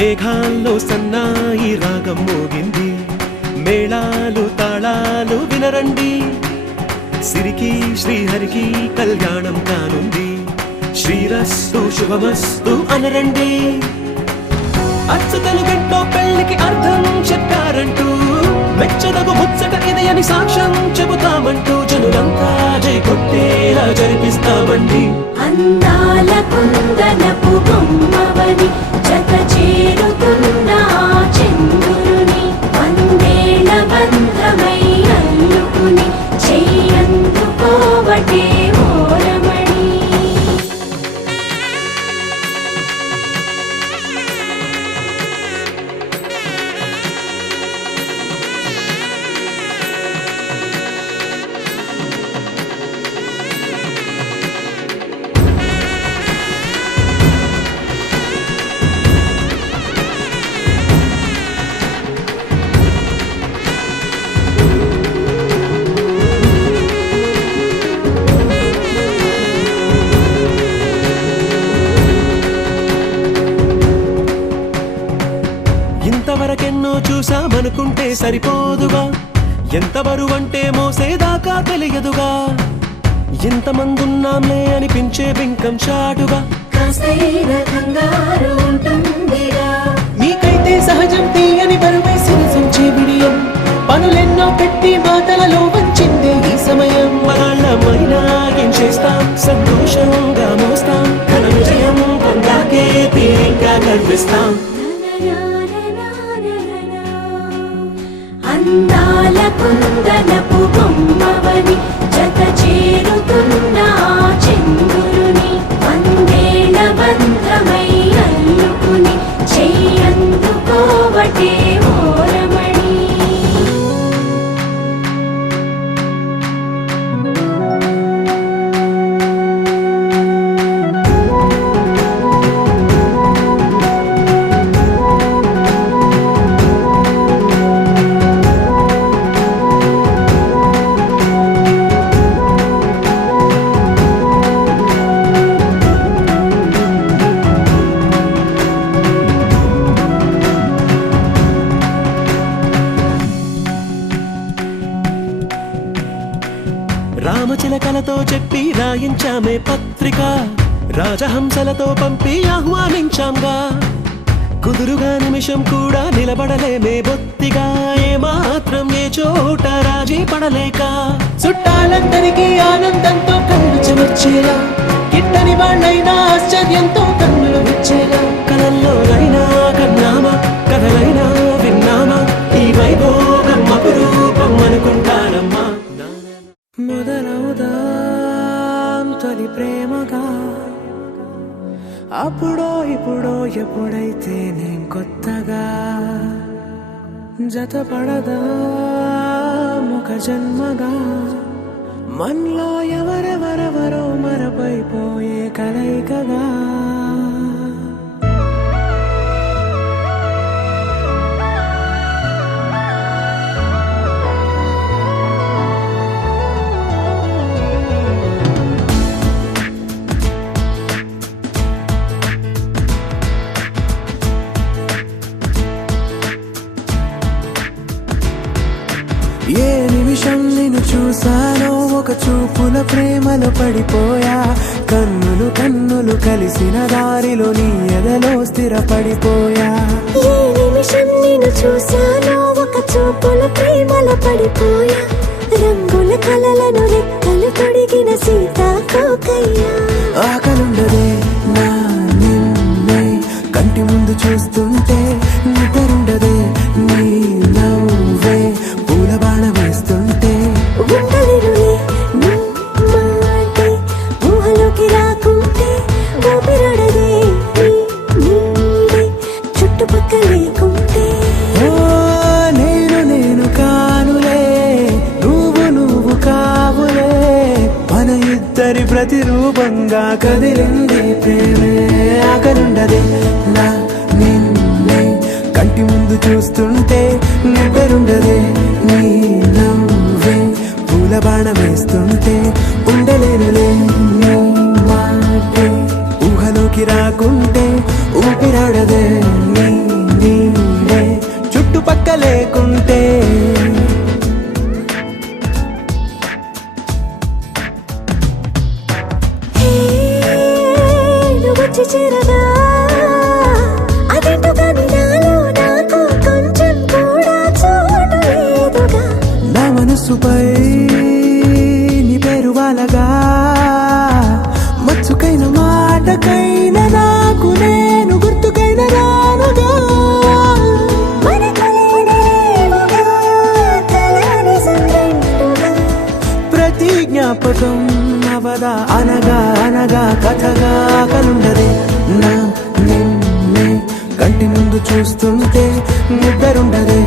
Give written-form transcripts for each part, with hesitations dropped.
మేఘాల్లో సన్నాయి రాగం మోగింది, మేళాలు తాళాలు వినరండి, సిరికి శ్రీహరికి కళ్యాణం కానుంది, శ్రీరస్తు శుభమస్తు అనరండి. అచ్చతలు గంటో పెళ్లికి అర్థం చెప్పారంటూ, మెచ్చదగు ముచ్చట ఇది అని సాక్ష్యం చెబుతామంటూ, జనులంతా జై కొట్టేలా జరిపిస్తామండి. అందాల కుందనపు బొమ్మవని జత చేరుతున్న చంద్రుని, వందేళ్ల బంధమై అల్లుకుని చెయ్యందుకోవటే ఓరమణి. ఇంతవరకెన్నో చూసామనుకుంటే సరిపోదుగా, ఎంత బరువంటే మోసేదాకా తెలియదుగా, ఇంతమందున్నాంలే అనిపించే బింకం చాటుగా, కాస్తైన కంగారు ఉంటుందిగా. మీకైతే సహజం తీయని బరువే సిరిసంచే బిడియం, పనులెన్నో పెట్టి మాటలలో వంచిందే ఈ సమయం. మనాళ్ళమైనా ఏం చేస్తాం, సంతోషంగా మోస్తాం, ఘన విజయం పొందాకే తీరిగ్గా కనిపిస్తాం. అందాల కుందనపు బొమ్మవని జత చేరుతున్న చంద్రుని, వందేళ్ల బంధమై అల్లుకుని చెయ్యందుకోవటే ఓరమణి. రామచిలకలతో చెప్పి రాయించామే పత్రిక, రాజహంసలతో పంపి ఆహ్వానించాంగా, కుదురుగా నిమిషం కూడా నిలబడలేమే బొత్తిగా, ఏమాత్రం ఏ చోట రాజీ పడలేక, చుట్టాలందరికీ ఆనందంతో కళ్ళు చెమర్చేలా, గిట్టని వాళ్ళైనా ఆశ్చర్యంతో కన్నులు విచ్చేలా, కలల్లోనైనా కన్నామా, కథలైనా విన్నామా, ఈ వైభోగం అపురూపం అనుకుంటానమ్మా. మొదలవుదాం తొలి ప్రేమగా, అప్పుడో ఇప్పుడో ఎప్పుడైతే నేను కొత్తగా, జతపడదా ఒక జన్మగా, మనలో ఎవరెవరెవరో మరపైపోయే కలయికగా. ఏ నిమిషం నిన్ను చూసానో ఒక చూపుల ప్రేమలో పడిపోయా, కన్నులు కన్నులు కలిసిన దారిలో నీ ఎదలో స్థిరపడిపోయా. ఏ నిమిషం నిన్ను చూసానో ఒక చూపుల ప్రేమలో పడిపోయా, రంగుల కలలను రెక్కలు తొడిగిన సీతాకోకయ్యా. ఆకలుండదే నా నిన్నే కంటి ముందు చూస్తుంటే, నిద్రుండదే నీ నవ్వే పూల బాణ వేస్తుంటే, ఉండలేనులే నీ మాటే ఊహలోకి రాకుంటే, ఊపిరాడదే నీ నీడే చుట్టుపక్కల లేకుంటే. నేను కానులే, నువ్వు కావులే, మన ఇద్దరి ప్రతిరూపంగా కదిలింది ప్రేమే. ఆకలుండదే నా నిన్నే కంటి ముందు చూస్తుంటే, నిద్రుండదే నీ నవ్వే పూల బాణ వేస్తుంటే, ఉండలేనులే నీ మాటే ఊహలోకి రాకుంటే, ఊపిరాడదే నీ చూస్తుంటే నిద్రుండదే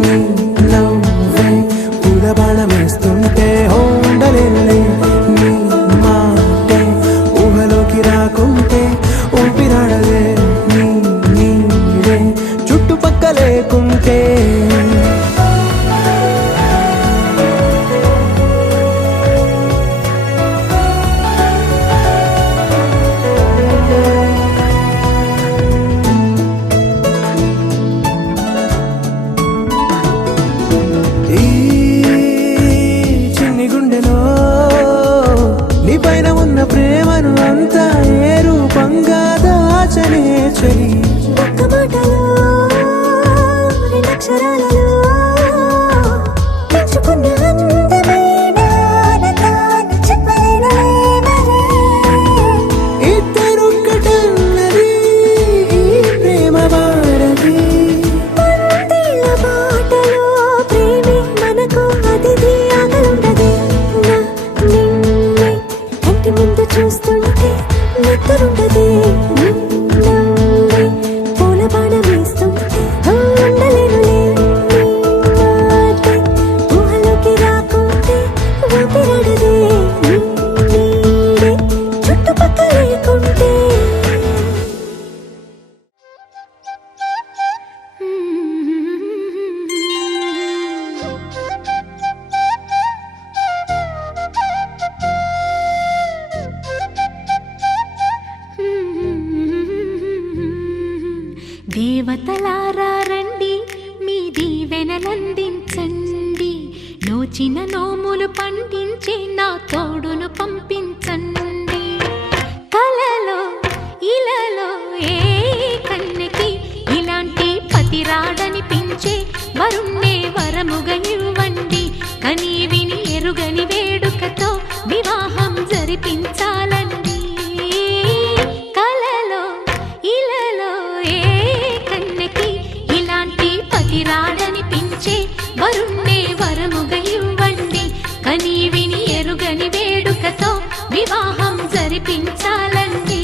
నీ నవ్వే పూల బాణమేస్తుంటే ఉండలేనులే నీ మాటే ఊహలోకి రాకుంటే ఊపిరాడదే నీ నీడే చుట్టుపక్క లేకుంటే ప్రేమను అంతా ఏ రూపంగా దాచనే చెలి ఒక్క మాటలో రెండక్షరాలలో పెంచుకున్న అందమైన ఆనందాన్ని చెప్పలేనులే మరి. ఇద్దరొక్కటన్నది ఈ ప్రేమ భారతి పందిళ్ళ బాటలో ప్రేమే మనకు అతిథి ఆగలుండదే నా నిన్నే కంటి ముందు చూస్తుంటే నిద్రుండదే నవ్వే పూల బాణమేస్తుంటే ఉండలేనులే నీ మాటే ఊహలోకి రాకుంటే ఊపిరాడదే నీ నీడే చుట్టుపక్క లేకుంటే. దేవతలారా రండి మీ దీవెనలందించండి నోచిన నోములు పండించే నా తోడును పంపించండి కలలో ఇలలో ఏ కన్నెకి ఇలాంటి పతిరాడనిపించే వరుణ్ణే వరముగా ఇవ్వండి కని విని ఎరుగని వేడుకతో వివాహం జరిపించాలండి కలలో ఇలలో ఏ కన్నెకి ఇలాంటి పతిరాడనిపించే వరుణ్ణే వరముగా ఇవ్వండి కని విని ఎరుగని వేడుకతో వివాహం జరిపించాలండి.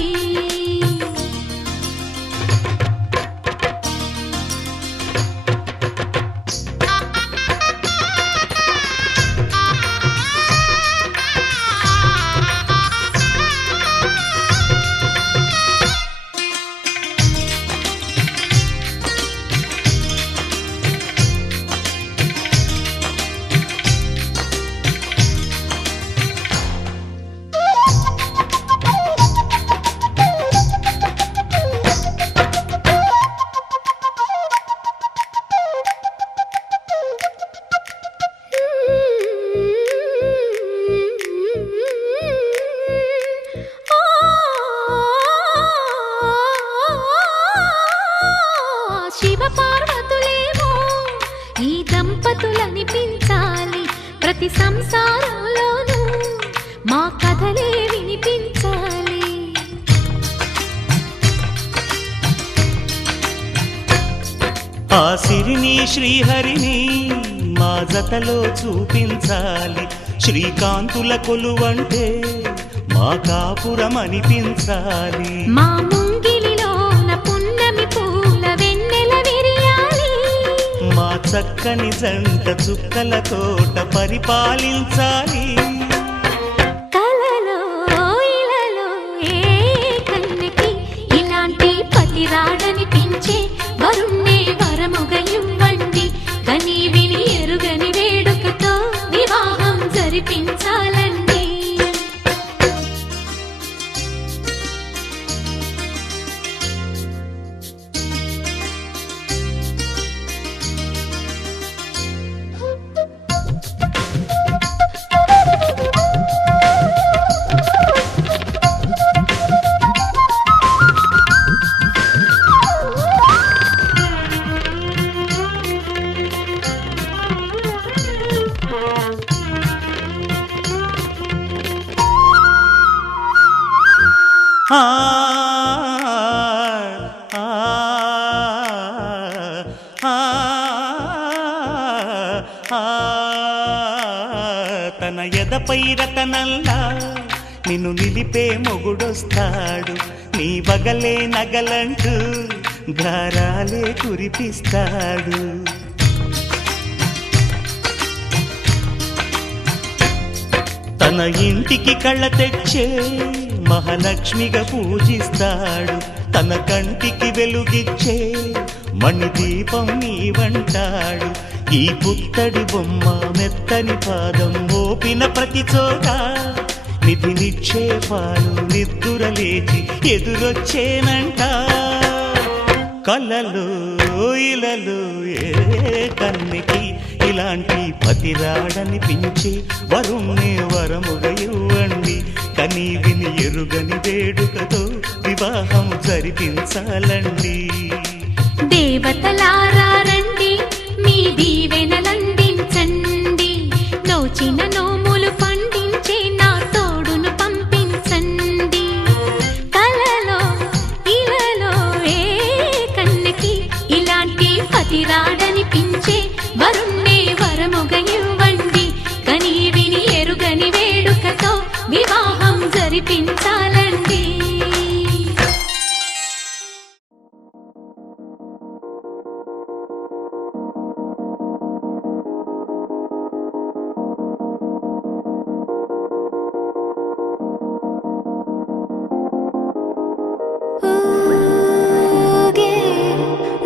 శివపార్వతులేమో ఈ దంపతులనిపించాలి ప్రతి సంసారంలోనూ మా కథలే వినిపించాలి. ఆ సిరిని శ్రీహరిని మా జతలో చూపించాలి శ్రీకాంతుల కొలువంటే మా కాపురం అనిపించాలి. మా ముంగిలిలోన పున్నమి పూల వెన్నెల విరియాలి మా చక్కని జంట చుక్కల తోట పరిపాలించాలి. కలలో ఇలలో ఏ కన్నెకి ఇలాంటి పతిరాడనిపించే వరుణ్ణే వరముగా ఇవ్వండి కని విని ఎరుగని వేడుకతో వివాహం జరిపించాలండి. తన ఎదపై రతనల్లా నిన్ను నిలిపే మొగుడొస్తాడు నీ బగలే నగలంటూ గారాలే కురిపిస్తాడు. తన ఇంటికి కళ్ళ తెచ్చే మహాలక్ష్మిగా పూజిస్తాడు. తన కంటికి వెలుగిచ్చే మణిదీపం నీవంటాడు. ఈ పుత్తడి బొమ్మ మెత్తని పాదం మోపిన ప్రతి చోట నిధి నిక్షేపాలు నిద్దురలేచి ఎదురొచ్చేనంట. కలలో ఇలలో ఏ కన్నికి ఇలాంటి పతిరాడనిపించే వరుణ్ణే వరముగా ఇవ్వండి. కనీ విని ఎరుగని వేడుకతో వివాహం జరిపించాలండి. దేవతలారా రండి, మీ దీవెనలందించండి. నోచిన నోములు పండించే నా తోడును పంపించండి. కలలో ఇలలో ఏ కన్నెకి ఇలాంటి పతిరాడనిపించే వరుణ్ణే వరముగా ఇవ్వండి. కనీ విని ఎరుగని వేడుకతో వివాహం జరిపించాలండి. ఊగే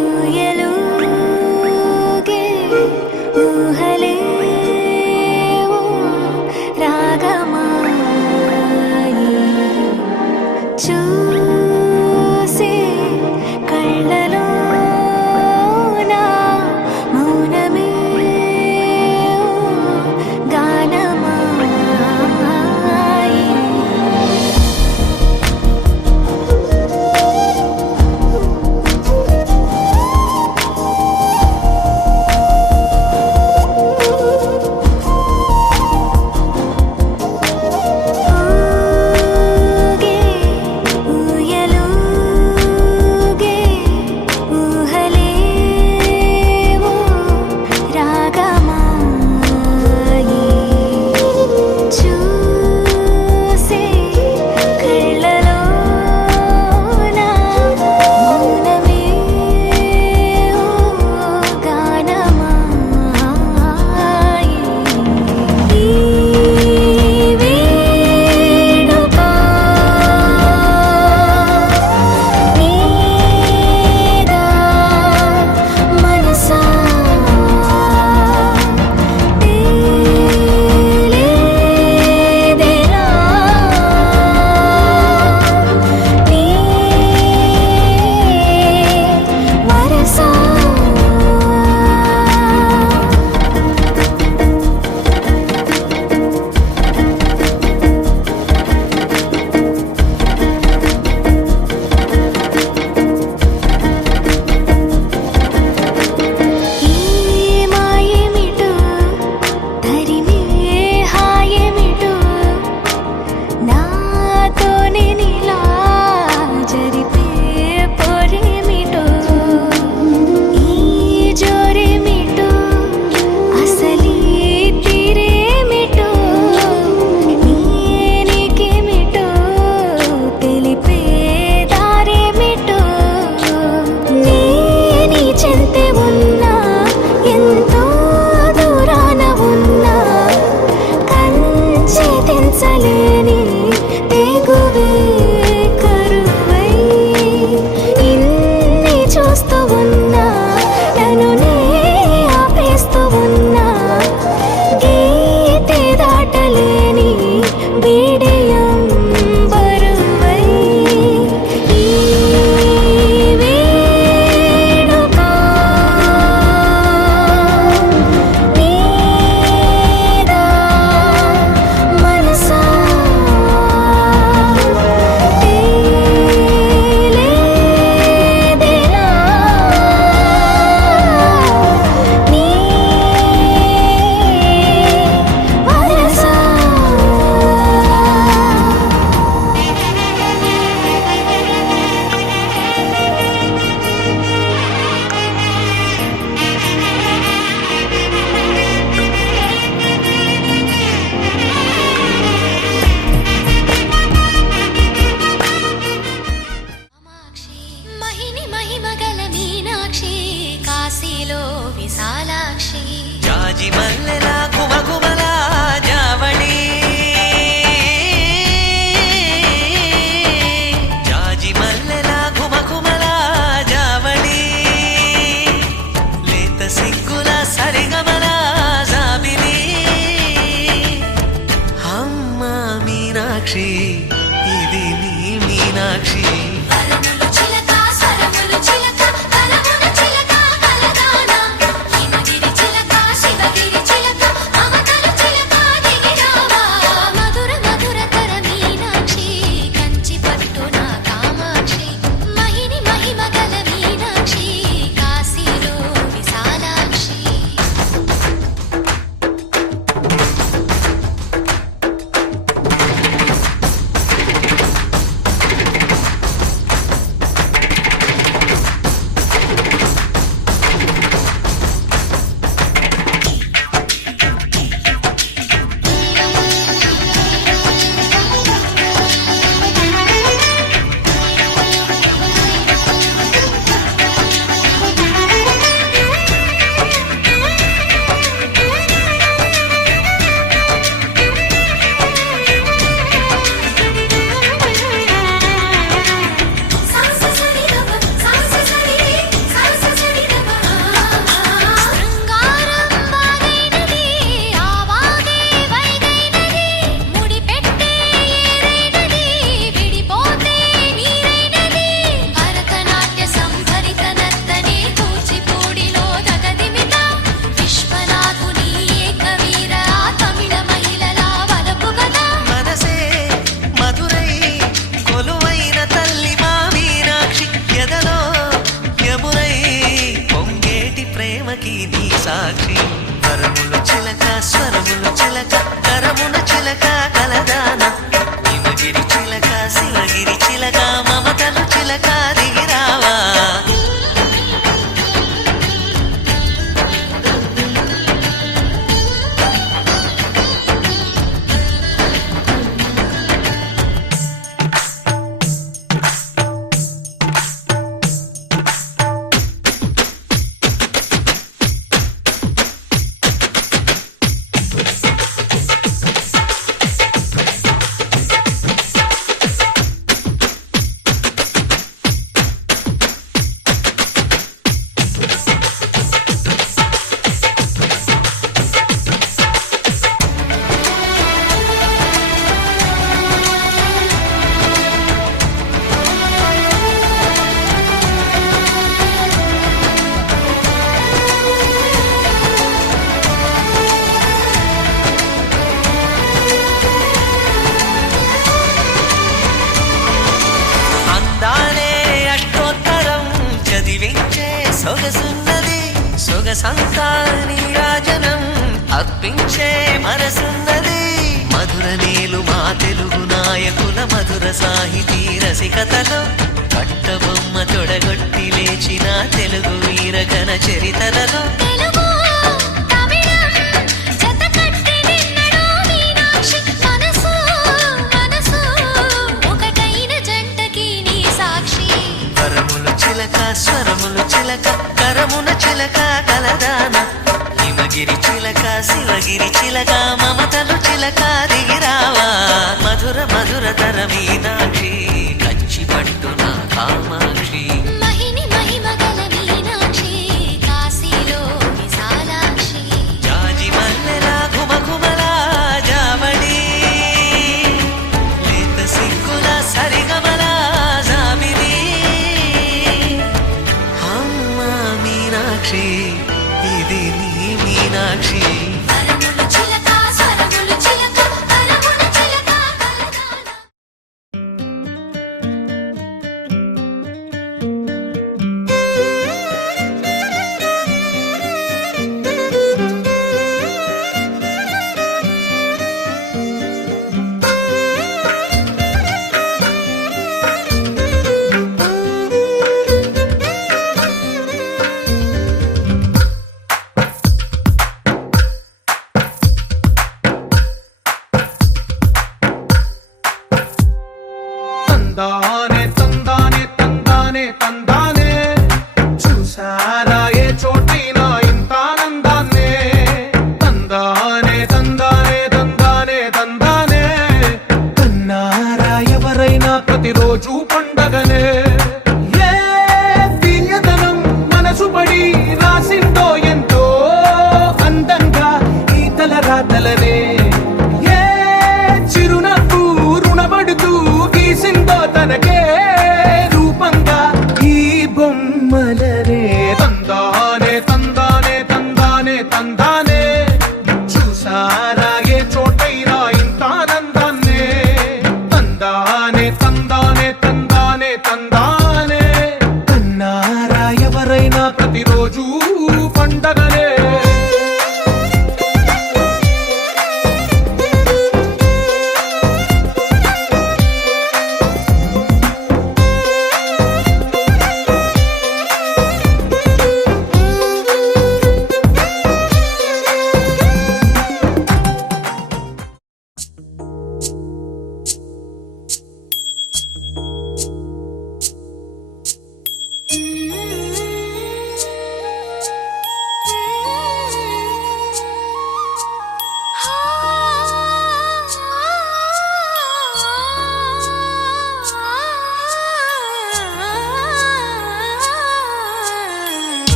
ఊయలు కాశీలో విశాలాక్షి జాజి మల్లెలా గుమగుమలా జావళి జాజి మల్లెలా గుమగుమలా జావళి లేత సిగ్గుల సరిగమల జాబిలి అమ్మ మీనాక్షి ఇది నీ మీనాక్షి వరములు చిలక స్వరములు చిలక కలమున చిలక కలదానా హిమగిరి చిలక శివగిరి చిలక మమతలు చిలక దిగిరావా మధుర మధుర తర మీనాక్షి కంచి పట్టున కామాక్షి మహిని మహిమ గల మీనాక్షి కాశీలో విశాలాక్షి మనసే మధురై కొలువైన తల్లి మా మీనాక్షి ఎదలో యమునై పొంగేటి ప్రేమకి నీ సాక్షి వరములు చిలక స్వరములు చిలక కరమున చిలక కలదాన హిమగిరి చిలక శివగిరి చిలక మమతలు చిలక దిగిరావా అందాలే అష్టోత్తరం చదివించే సొగసున్నది సొగసంతా నీరాజనం అర్పించే మనసున్నది మధుర నేలు మా తెలుగు నాయకుల మధుర సాహితీ రసికతలో కట్టబొమ్మ తొడగొట్టి లేచిన తెలుగు వీరగణ చరితలలో తెలుగు తమిళం జతకట్టి నిన్నడు మీనాక్షి మనసు మనసు ఒకటైన జంటకి నీ సాక్షి వరములు చిలక స్వరములు చిలక కరమున చిలక కలదాన హిమగిరి చిలక శివగిరి చిలక మమతలు చిలక దిగిరావా మధుర మధుర తర మీనాక్షి కంచి పట్టున కామాక్షి మహిని మహిమ గల మీనాక్షి కాశీలో విశాలాక్షి జాజి మల్లెలా గుమగుమలా జావళి లేత సిగ్గుల సరిగమల జాబిలి అమ్మ మీనాక్షి ఇది నీ మీనాక్షి వరములు చిలక స్వరములు చిలక కలమున చిలక కలదాన తందానే తందానే తందానే తందానే చూసారా ఏ చోటైనా రోజు పండగలే.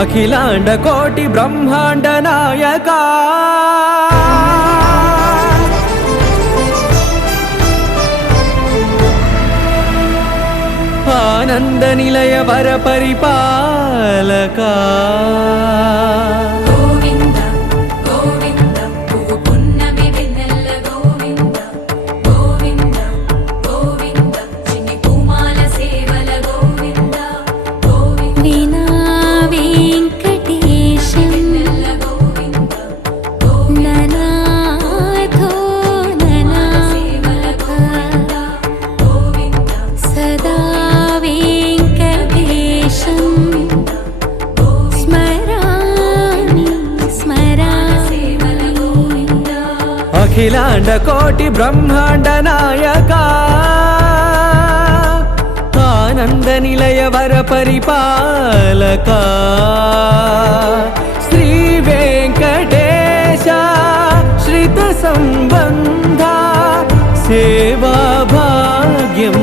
అఖిలాండ కోటి బ్రహ్మాండ నాయక ఆనంద నిలయ వర పరిపాలక గోవింద గోవింద పువ్వు పున్నమి వెన్నెల గోవింద గోవింద గోవింద చిన్ని పూమాల సేవల గోవింద గోవింద వీణా వెంకటేశం వెన్నెల గోవింద ననాథో సేవల గోవింద గోవింద సదా వెంకటేశం స్మరామి స్మరామి సేవల గోవింద అఖిలాండ కోటి బ్రహ్మాండ నాయక ఆనంద నిలయ వర పరిపాలక శ్రీ వెంకటేశ శ్రిత సంబంధ సేవా భాగ్యం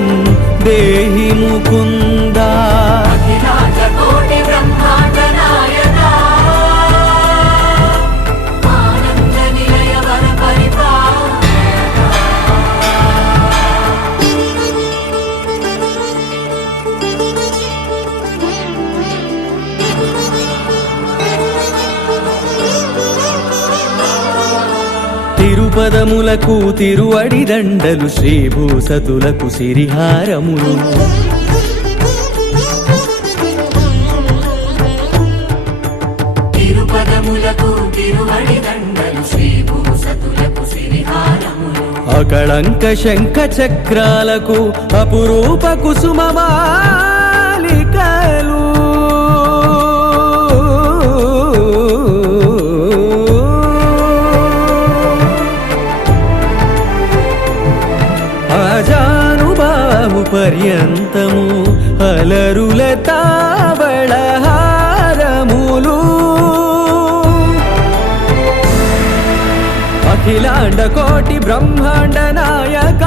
దేహి ముకుంద అఖిలాండ కోటి బ్రహ్మాండ నాయక ఆనంద నిలయ వర తిరుపదములకు తిరువడి దండలు శ్రీభూసతులకు సిరిహారములు తిరుపదములకు తిరువడి దండలు శ్రీభూసతులకు సిరిహారములు అకళంక శంఖ చక్రాలకు అపురూప కుసుమమాలికలు ఆజానుబాహు పర్యంతము అలరుల తావళహారములు అఖిలాండ కోటి బ్రహ్మాండ నాయక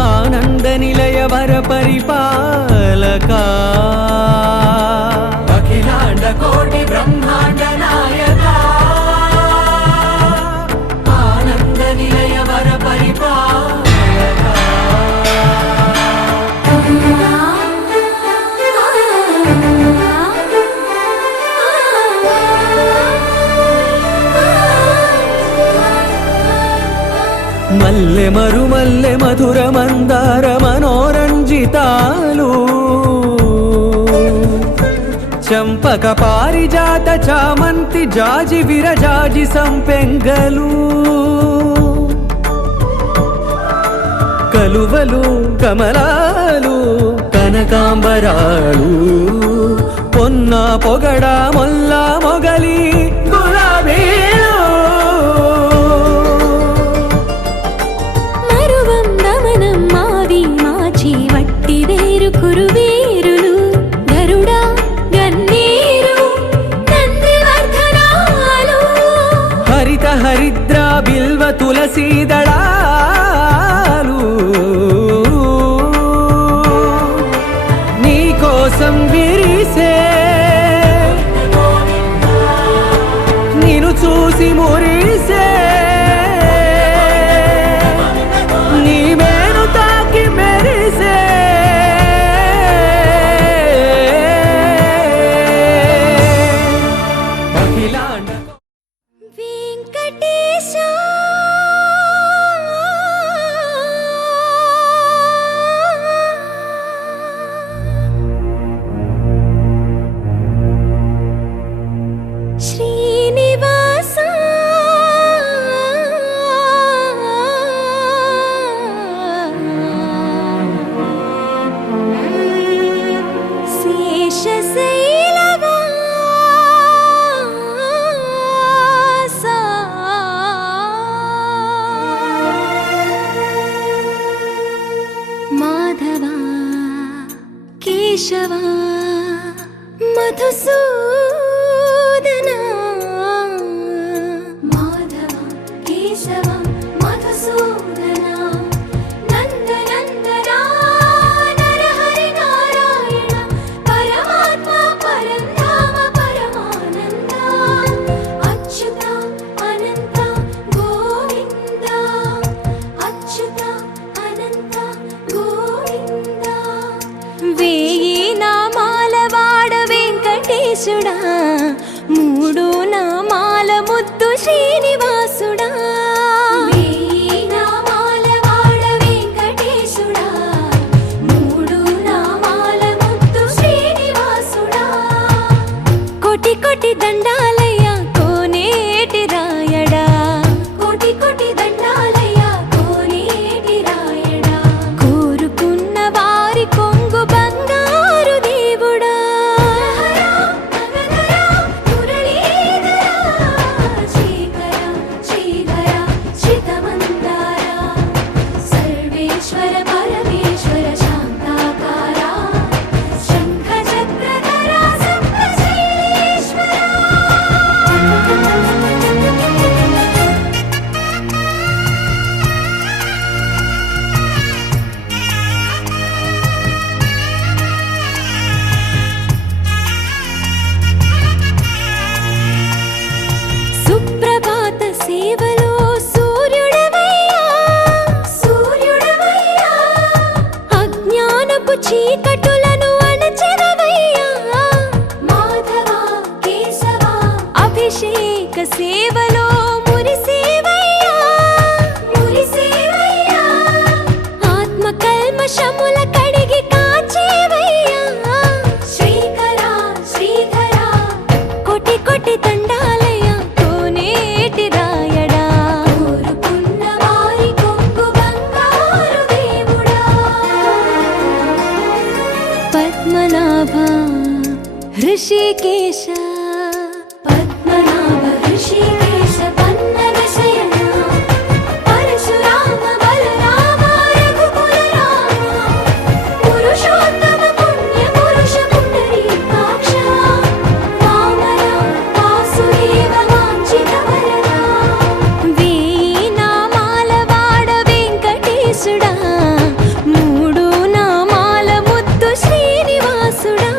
ఆనంద నిలయ వర పరిపాలక అఖిలాండ కోటి బ్రహ్మాండ నాయక ఆనంద నిలయ వర మల్లె మరుమల్లె మధుర మందార మనోరంజితాలు చంపక పారిజాత చామంతి జాజి విరజాజి సంపెంగలు కలువలు కమలాలు కనకాంబరాలు పొన్న పొగడ మొల్ల మొగలి గులాబీలు మరువం దమనం మావి మాచి వట్టి వేరు కురువేరులు గరుడ గన్నీరు నందివర్ధనాలు హరిత హరిద్ర బిల్వ తులసీదళాలు నీకోసం విరిసే నిన్ను చూసి మురిసే నీ మేను తాకి మెరిసే అఖిలాండ వెంకటేశ శ్రీనివాస శేషశైలవాస మాధవ కేశవ మధుసూదన మాధవ కేశవ మధుసూదన నందనందన నరహరి నారాయణ పరమాత్మ పరంధామ పరమానంద అచ్యుత అనంత గోవింద అచ్యుత అనంత గోవింద వేయి నామాల వాడ వెంకటేశుడా మూడు నామాల ముద్దు శ్రీనివాసుడా వేయి నామాల వాడ వెంకటేశుడా మూడు నామాల ముద్దు శ్రీనివాసుడా కోటి కోటి దండాలయ్య కోనేటి రాయడా కోటి కోటి దండాలయ్య కోనేటి రాయడా కోరుకున్న వారి కొంగు బంగారు దేవుడా సర్వేశ్వర పరమేశ్వర శాంతాకార శంఖ చక్రధర సప్తశైలేశ్వర సుప్రభాత సేవలో సూర్యుడవయ్యా సూర్యుడవయ్యా అజ్ఞానపు చీకటులను అణచెదవయ్యా మాధవ కేశవ అభిషేక సేవలో మురిసేవయ్యా మురిసేవయ్యా ఆత్మ కల్మషముల కడిగి కాచేవయ్యా శ్రీకర శ్రీధర కోటి కోటి దండాలయ కోనేటి రాయడా కోరుకున్న వారి కొంగు బంగారు దేవుడా పద్మనాభ హృషికేశ పద్మనాభ హృషికేశ పన్నగ శయన పరశురామ బలరామ రఘుకుల రామ పురుషోత్తమ పుణ్య పురుష పుండరీకాక్ష వామన వాసుదేవ వాంఛిత వరద వేయి నామాల వాడ వెంకటేశుడా మూడు నామాల ముద్దు శ్రీనివాసుడా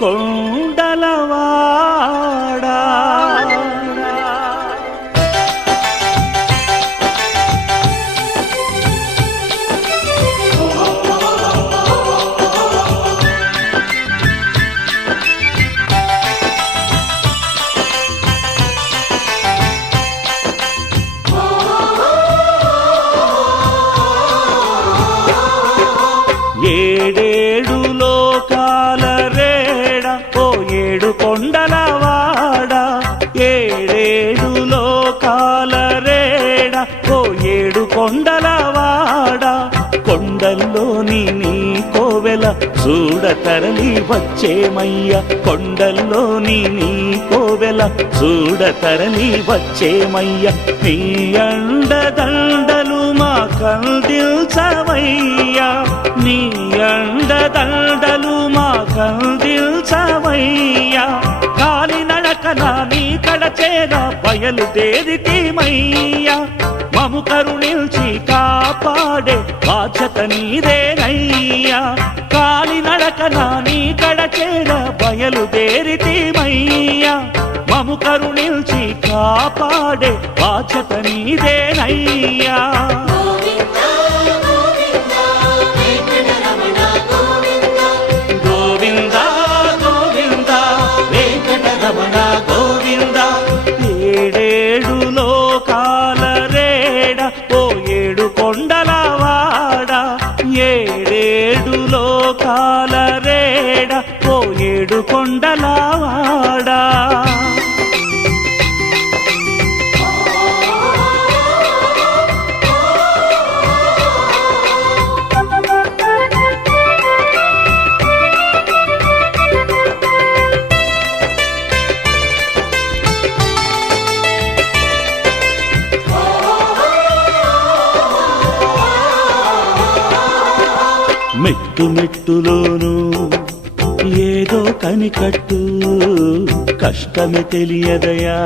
కొండలవాడా. ఏడేడు లోకాల రేడ ఓ ఏడు కొండలవాడ, ఏడేడు లోకాల రేడ ఓ ఏడు కొండలవాడ. కొండల్లోని నీ కోవెల చూడ తరలి వచ్చేమయ్య, కొండల్లోని నీ కోవెల చూడ తరలి వచ్చేమయ్య. నీ అండదండలు మా కందిల్చవయ్యా, నీ అండదండలు మా కందిల్చవయ్యా. కాలినడకన నీ కడచేర బయలుదేరితీమయ్యా, మము కరుణించి కాపాడే బాధ్యత నీదేనయ్యా. కాలినడకన నీ కడచేర బయలుదేరితీమయ్యా, మము కరుణించి కాపాడే బాధ్యత నీదేనయ్యా. గోవింద గోవింద వెంకటరమణ గోవింద, గోవింద గోవింద వెంకటరమణ గోవింద. ఏడేడు లోకాల రేడ ఓ ఏడు కొండలవాడ, ఏడేడు లోకాల రేడ ఓ ఏడు కొండలవాడ. మెట్టు మెట్టులోను ఏదో కనికట్టు, కష్టమే తెలియదయా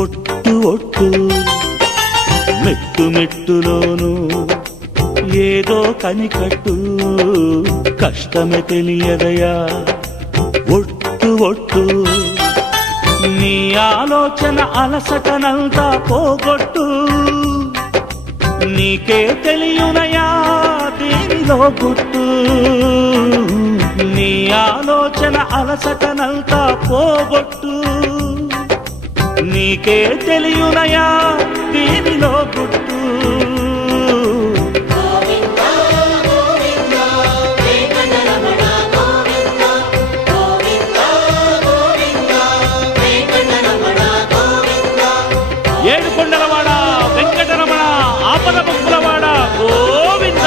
ఒట్టు ఒట్టు. మెట్టు మెట్టులోను ఏదో కనికట్టు, కష్టమే తెలియదయా ఒట్టు ఒట్టు. నీ ఆలోచన అలసటనంతా పోగొట్టు, నీకే తెలియునయా దీనిలో గుట్టు. నీ ఆలోచన అలసటనంతా పోగొట్టు, నీకే తెలియునయా దీనిలో గుట్టు. గోవింద గోవింద వెంకటరమణ గోవింద, గోవింద గోవింద వెంకటరమణ గోవింద. ఏడు కొండలవాడ వెంకటరమణ ఆపద ముక్కులవాడ గోవింద.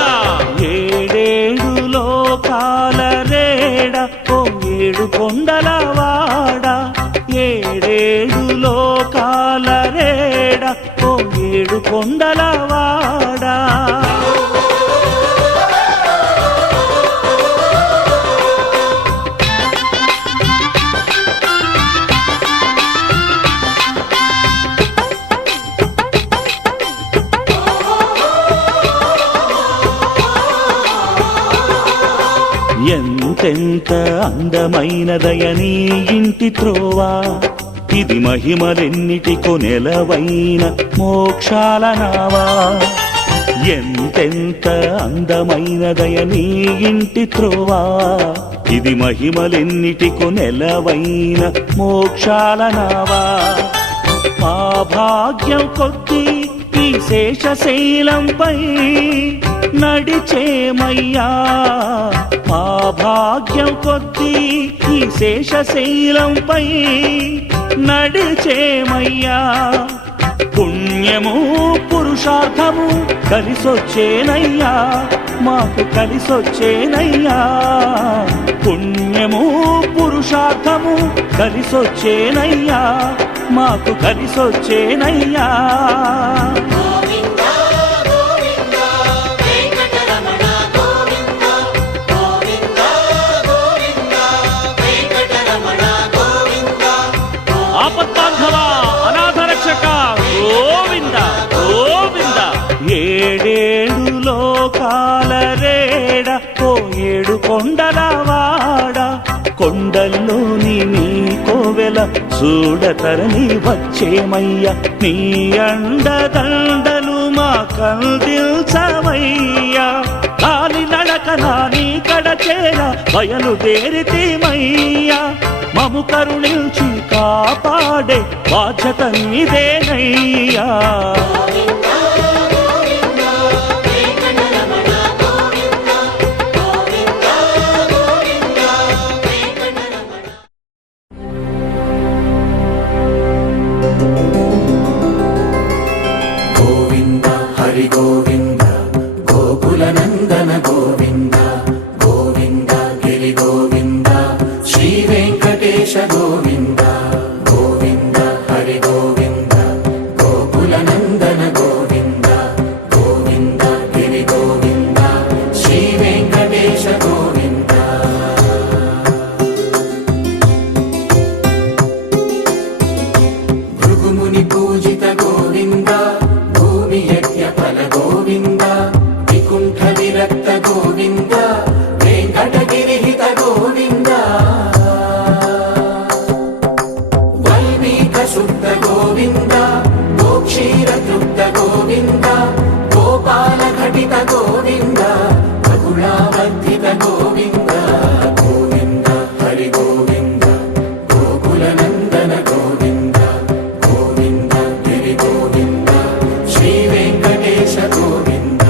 ఏడేడు లోకాల రేడ ఓ ఏడు కొండలవాడ, ఏడేడు లోకాల రేడ ఓ ఏడు కొండలవాడ. ఎంతెంత అందమైనదయ నీ ఇంటి త్రోవా, ఇది మహిమలెన్నిటికో నెలవైన మోక్షాల నావా. ఎంతెంత అందమైనదయ నీ ఇంటి త్రోవా, ఇది మహిమలెన్నిటికో నెలవైన మోక్షాల నావా. మా భాగ్యం కొద్ది ఈ శేషశైలంపై నడిచేమయ్యా, మా భాగ్యం కొద్ది ఈ శేషశైలంపై నడిచేమయ్యా. పుణ్యము పురుషార్థము కలిసొచ్చేనయ్యా, మాకు కలిసొచ్చేనయ్యా. పుణ్యము పురుషార్థము కలిసొచ్చేనయ్యా, మాకు కలిసొచ్చేనయ్యా. గోవింద గోవింద వెంకటరమణ గోవింద, గోవింద గోవింద వెంకటరమణ గోవింద. ఆపద్బాంధవ అనాథ రక్షక గోవింద గోవింద. ఏడేడు లోకాల రేడ ఓ ఏడు కొండలవాడ, కొండల్లోని నీ కోవెల చూడతరని వచ్చేమయ్య నీ అండదండలు మా కందిల్చవయ్యా కాలి నడకన నీ కడచేర బయలుదేరితేమయ్యా మము కరుణించి కాపాడే బాధ్యత నీదేనయ్యా గోవింద హరి గోవింద గోకుల నందన గోవింద గోవింద గిరి గోవింద శ్రీ వెంకటేశ గోవింద గోవింద హరి గోవింద గోకుల నందన గోవింద గోవింద గిరి గోవింద శ్రీ వెంకటేశ గోవింద భృగుముని పూజిత గోవింద భూమి యజ్ఞ ఫల గోవింద వికుంఠ విరక్త గోవింద వెంకటగిరిహిత గోవింద వల్మీక శుద్ధ గోవింద గోక్షీర తృప్త గోవింద గోపాల ఘటిత గోవింద బహుళావర్ధిత గోవింద గోవింద హరి గోవింద గోకుల నందన గోవింద గోవింద గిరి గోవింద శ్రీ వెంకటేశ గోవింద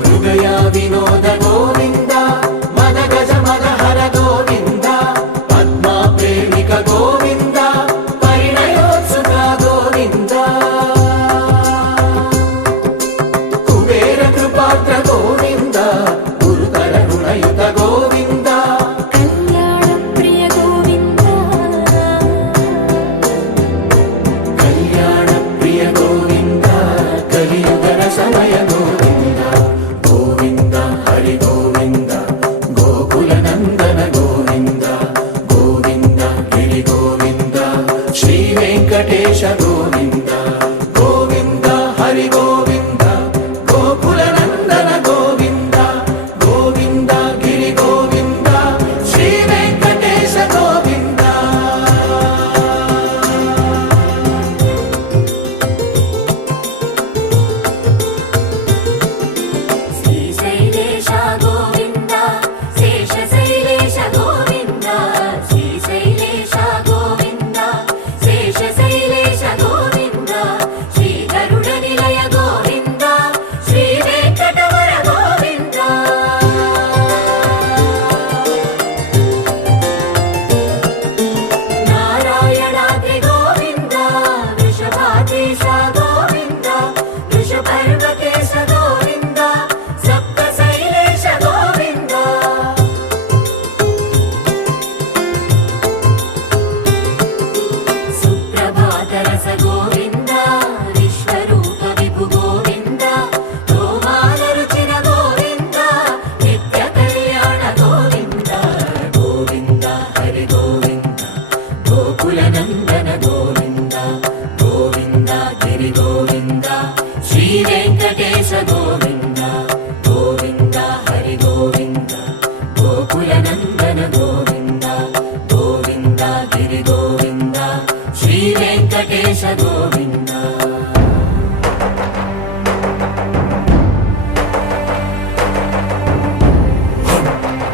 మృగయా వినోద గోవింద మద గజ మదహర గోవింద పద్మా ప్రేమిక గోవింద పరిణయోత్సుక గోవింద కుబేర కృపాత్ర గోవింద గురుతర రుణయుత గోవింద కళ్యాణ ప్రియ గోవింద కళ్యాణ ప్రియ గోవింద కలియుగర సమయ గోవింద గోవింద హరి గోవింద గోకుల నందన గోవింద గోవింద గిరి గోవింద శ్రీ వెంకటేశ గోవింద గోవింద హరి గోవింద గోకుల నందన గోవింద గోవింద గిరి గోవింద శ్రీ వెంకటేశ గోవింద శ్రీశైలేశ గోవింద శేషశైలేశ గోవింద శ్రీశైలేశ గోవింద శేషశైలేశ గోవింద శ్రీ గరుడ నిలయ గోవింద శ్రీ వెంకటవర గోవింద నారాయణాద్రి గోవింద వృషభాద్రీశ గోవింద వృషపర్వకేశ గోవింద సప్తశైలేశ గోవింద సుప్రభాతరస గోవింద విశ్వరూప విభు గోవింద గోమాల రుచిన గోవింద నిత్య కళ్యాణ గోవింద గోవింద హరి గోవింద గోకుల నందన గోవింద గోవింద గిరి గోవింద శ్రీ వెంకటేశ గోవింద గోవింద హరి గోవింద గోకుల నందన గోవింద గోవింద గిరి గోవింద శ్రీ వెంకటేశ గోవింద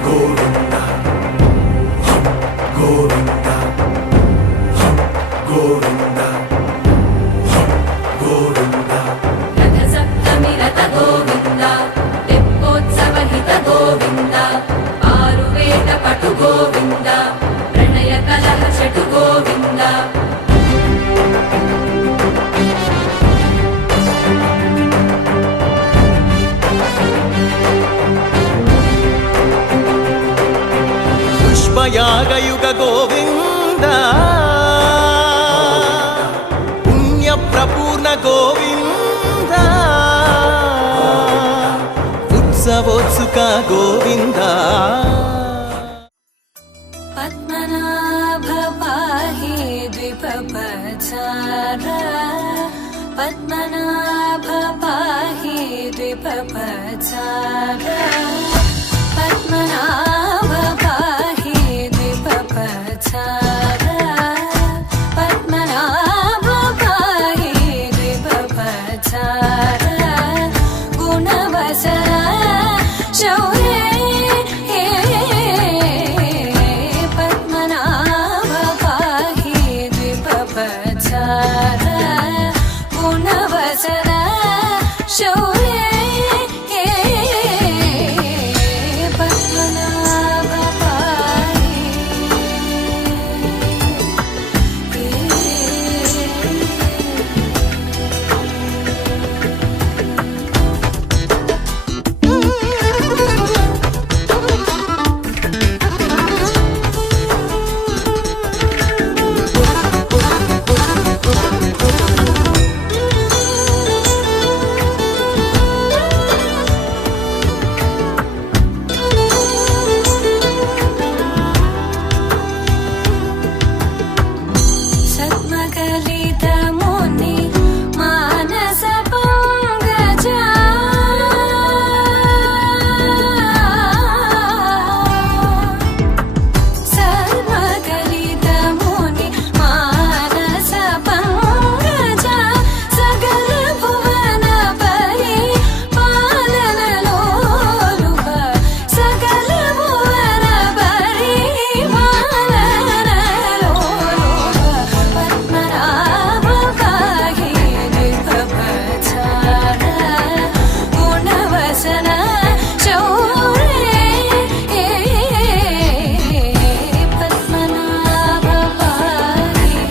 గోవింద గోవింద గోవింద గోవింద రథ సప్తమి రథ గోవింద తెప్పోత్సవ హిత గోవింద ఆరువేద పటు గోవింద ప్రణయ కలహ షటు గోవింద పుష్పయాగయుగ గోవింద పుణ్య ప్రపూర్ణ గోవింద ఉత్సవోత్సుక గోవింద పద్మనాభ పాహి ద్విపచార పద్మనాభ పాహి ద్విపచార द्विपपचारा पद्मनाभ पाहि द्विपपचारा पद्मनाभ पाहि द्विपपचारा गुणवसरा शौर्ये पद्मनाभ पाहि द्विपपचारा गुणवसरा शौर्ये पद्मनाभ पाहि सद्मकलितमुनि मानसपङ्कजा सद्मकलितमुनि मानसपङ्कजा सकलभुवनपरि पालनलोलुप सकलभुवनपरि पालनलोलुप पद्मनाभ पाहि द्विपपचारा गुणवसना शौर्ये पद्मनाभ पाहि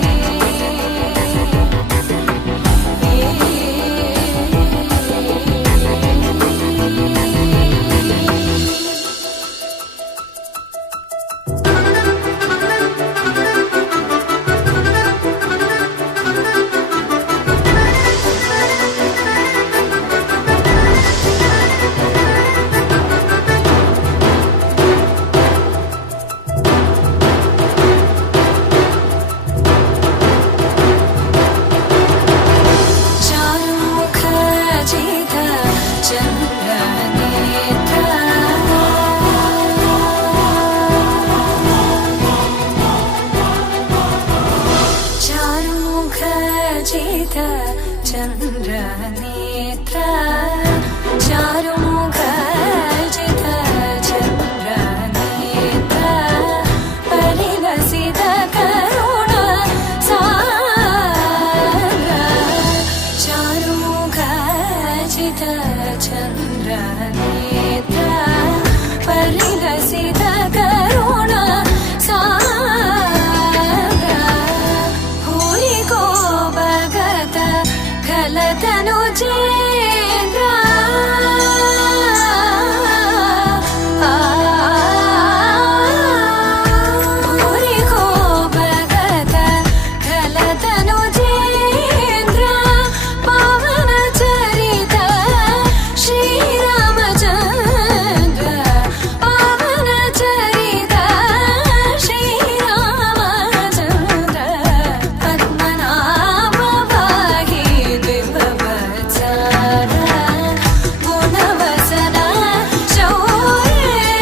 चारुमुखजित चन्द्रनेत्रा चारुमुखजित चन्द्रनेत्रा चारुमुखजित चन्द्रनेत्रा परिलसित करुणा सारा चारुमुखजित चन्द्रनेत्रा परिलसित करुणा सारा भूरि को भगत खलतनुजेन्द्रा भूरि को भगत खलतनुजेन्द्रा पावन चरित श्रीरामचन्द्र पावन चरित श्रीरामचन्द्र पद्मनाभ पाहि द्विपपचारा गुणवसना शौर्ये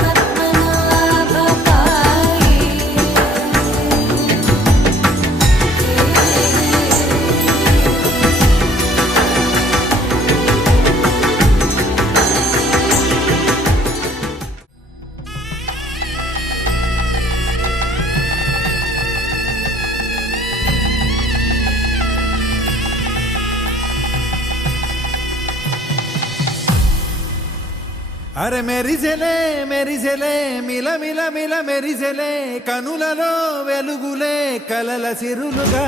पद्मनाभ पाहि అరే మెరిసెలే మెరిసెలే మిల మిల మిల మెరిసెలే కనులలో వెలుగులే కలల సిరులుగా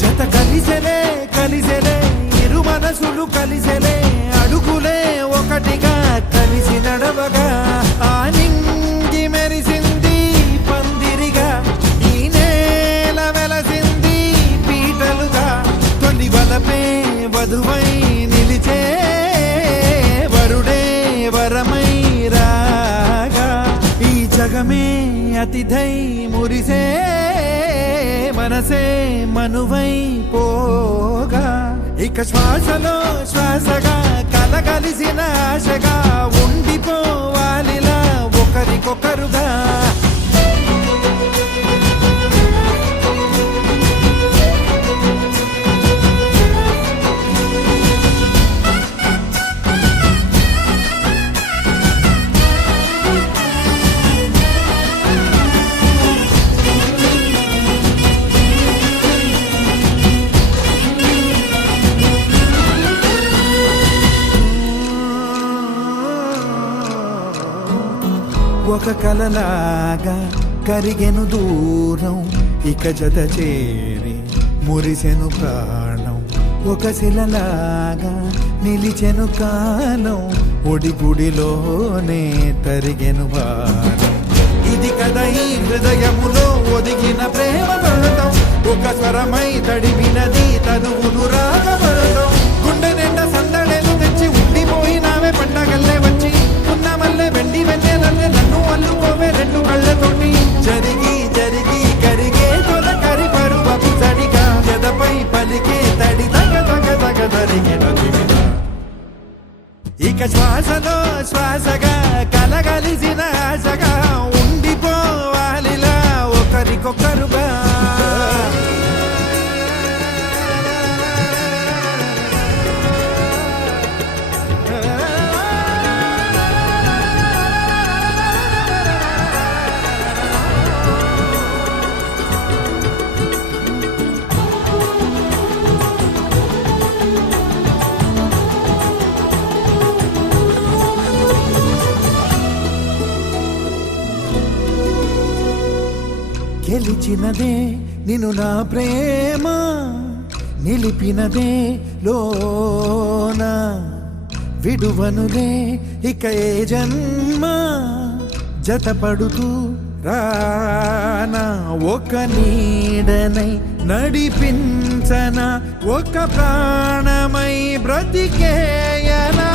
జత కలిసెలే కలిసెలే ఇరు మనసులు కలిసెలే అడుగులే ఒకటిగా కలిసి నడవగా ఆ నింగి మెరిసింది పందిరిగా ఈ నేల వెలసింది పీటలుగా తొలి వలపే వధువై నిలిచే వరుడే వరమై రాగా ఈ జగమే అతిథై మురిసే మనసే మనువై పోగా ఇక శ్వాసలో శ్వాసగా కలగలిసిన ఆశగా ఉండిపోవాలిలా ఒకరికొకరుగా ఒక కలలాగా కరిగెను దూరం ఇక జత చేరి మురిసెను ప్రాణం ఒక శిలలాగా నిలిచెను కాలం ఒడిగుడిలోనే తరిగెను బాణం ఇది కదా ఈ హృదయములో ఒదిగిన ప్రేమ పర్వతం ఒక స్వరమై తడివినది తనువును రాగపడతాం గుండె నిండా సందడేలు తెచ్చి ఉండిపోయినావే పండగల్లే వచ్చి ఉన్న మల్లె వెండి వెన్నెలల్లే నన్ను అల్లుకోవే రెండు కళ్ళతోటి జరిగి జరిగి కరిగే తొల కరి పరువపు తడిగా ఎదపై పలికే తడి తగ తగ తగ తరిగిన దివిన ఇక శ్వాసలో శ్వాసగా కలగలిసిన ఆశగా ఉండిపోవాలిలా ఒకరికొకరుగా గెలిచినదే నిన్ను నా ప్రేమ నిలిపినదే లోన విడువనులే ఇక ఏ జన్మ జతపడుతూ రానా ఒక నీడనై నడిపించన ఒక ప్రాణమై బ్రతికేయనా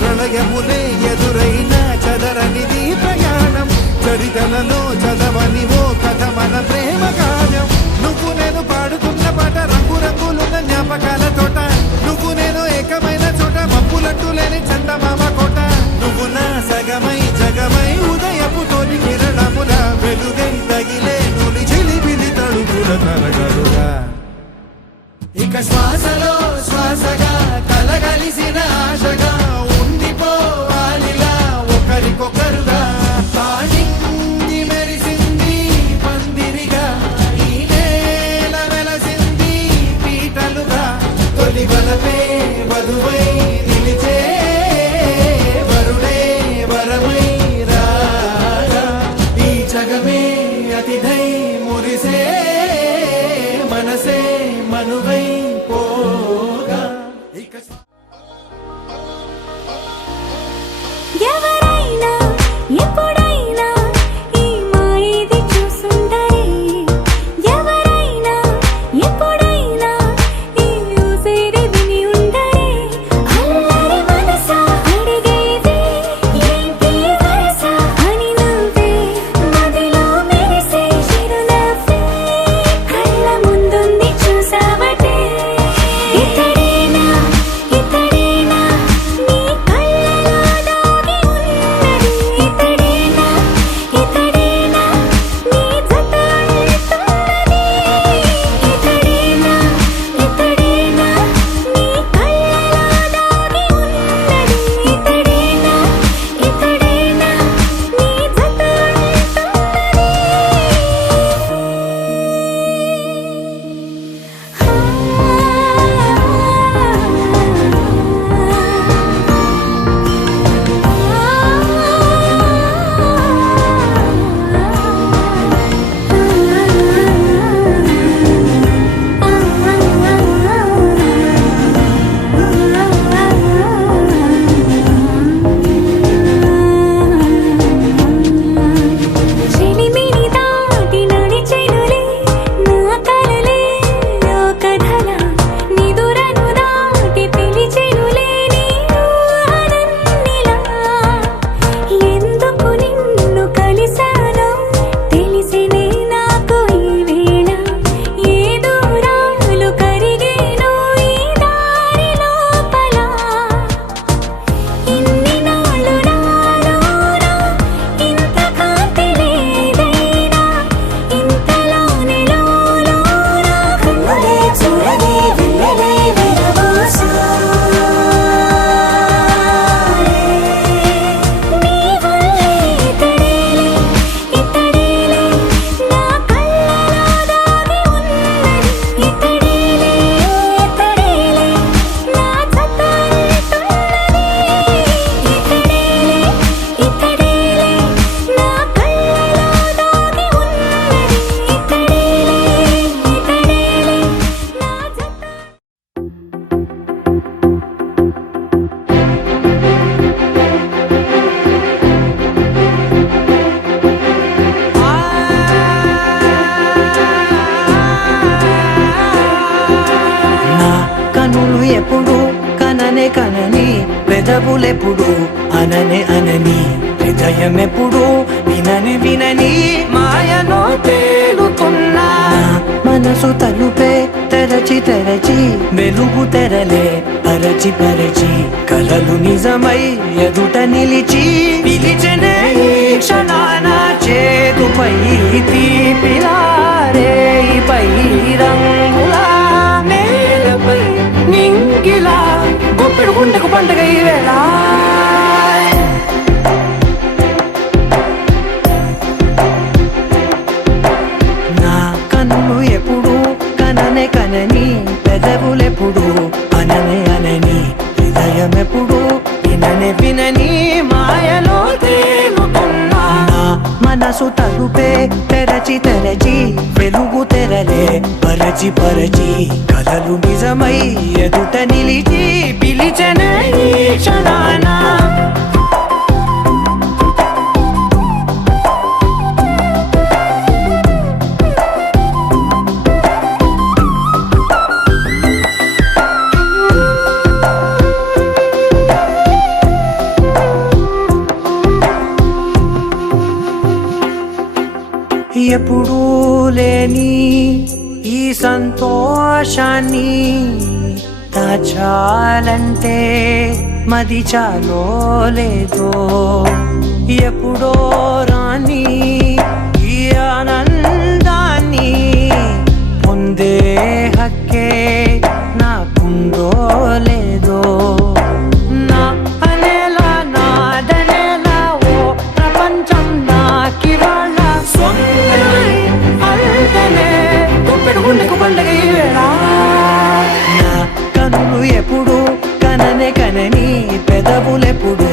ప్రళయములే ఎదురైన చదరనిది ప్రయాణం చరితలలో చదవని ఓ కథ మన ప్రేమ కావ్యం నువ్వు నేను పాడుతున్న పాట రంగు రంగులున్న జ్ఞాపకాల తోట నువ్వు నేను ఏకమైన చోట మప్పులట్టు లేని చందమామ కోట నువ్వు నా సగమై జగమై ఉదయపు తోని కిరణముల వెలుగై తగిలే నులి చిలిపిలి తడుగుల తరగలుగా ఇక శ్వాసలో శ్వాసగా కలగలిసిన ఆశగా ఉండిపోవాలిలా ఒకరికొకరుగా ఆడింది మెరిసింది పందిరిగా ఈ నేల వెలసింది పీటలుగా తొలి వలపే వధువై నిలిచే వరుడే వరమై రాగా ఈ జగమే అతిథై మురిసే మనసే మనువై పోగా ఇక ఎవరైనా ఎప్పుడైనా ఈ మాయది చూసుండరే ఎవరైనా ఎప్పుడైనా ఈ ఊసేది విని ఉండరే అల్లరి ఎప్పుడు కననే కనని పెదవులెప్పుడు అననే అనని హృదయం ఎప్పుడు వినని వినని మాయలో తేలుతున్నా మనసు తలుపే తెరచి తెరచి వెలుగు తెరలే పరచి పరచి కలలు నిజమై ఎదుట నిలిచి పిలిచెనే ఈ క్షణాన చేతుపై తీపిలారే పై రంగులా నేలపై నింగిలా గుప్పెడు గుండెకు పండుగ ఈ వేళ నా కన్ను ఎప్పుడు కననే కనని పెదవులెప్పుడు అననే అనని హృదయం ఎప్పుడు విననే వినని మాయలో తేలుతున్నా నా మనసు తలుపే తెరచి తెరచి వెలుగు తెరలే పరచి పరచి కలలు నిజమై ఎదుట నిలిచి పిలిచెనే ఈ క్షణాన ఎప్పుడూ లేని ఈ సంతోషాన్ని దాచాలంటే మది చాలో లేదో ఎప్పుడో రాని ఈ ఆనందాన్ని పొందే హక్కే నాకుందో లేదో నా అనేలా నాదనేలా ఓ ప్రపంచం నాకివాళ్ళ గుండెకు పండుగ ఈ వేళ నా కన్నులు ఎప్పుడు కననే కనని పెదవులెప్పుడు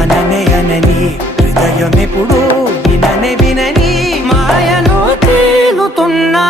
అననే అనని హృదయం ఎప్పుడు విననే వినని మాయలో తేలుతున్నా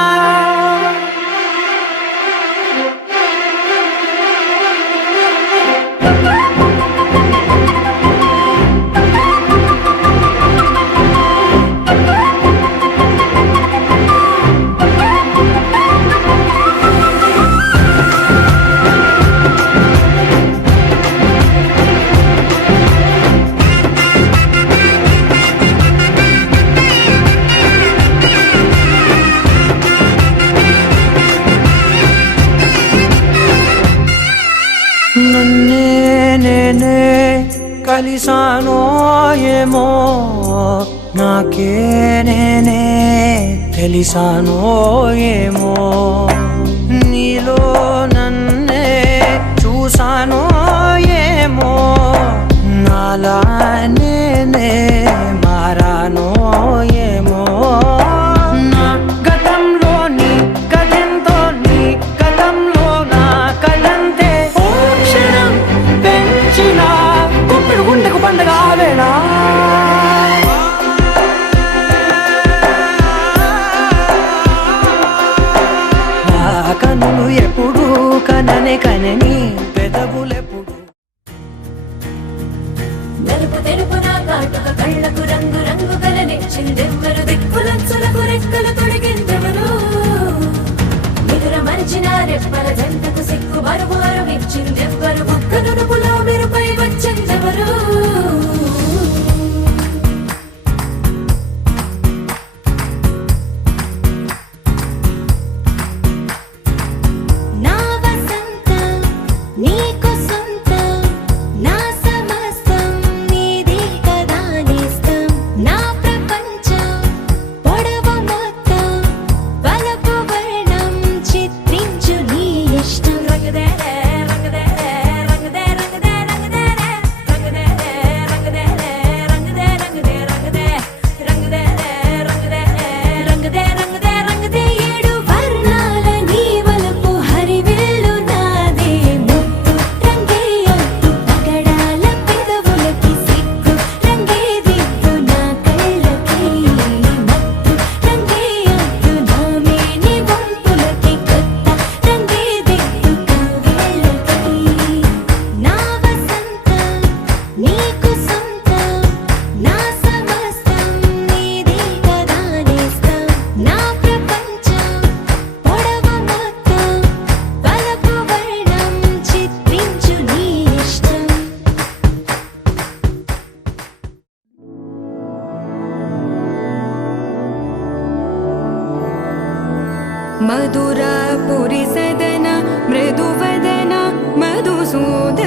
నన్నే నేనే కలిసానో ఏమో నాకే నేనే తెలిసానో ఏమో నీలో నన్నే చూసానో ఏమో నాలా నేనే మారానో ఏమో నా గతంలోని గతంతో నీ గతంలో నా కదంతే ఓ క్షణం పెంచిన గుప్పెడు గుండెకు పండుగ వేళ నా కన్నులు ఎప్పుడు కననే కనని పెదవులెప్పుడు నలుపు తెలుపు నా కాటుక కళ్ళకు రంగు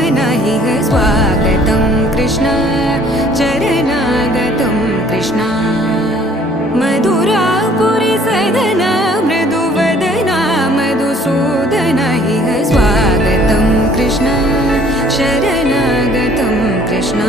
शोधन इह स्वागतं कृष्ण चरणागतं कृष्ण मधुरापुरि सदन मृदुवदना मधुसूदन इह स्वागतं कृष्ण शरणागतं कृष्ण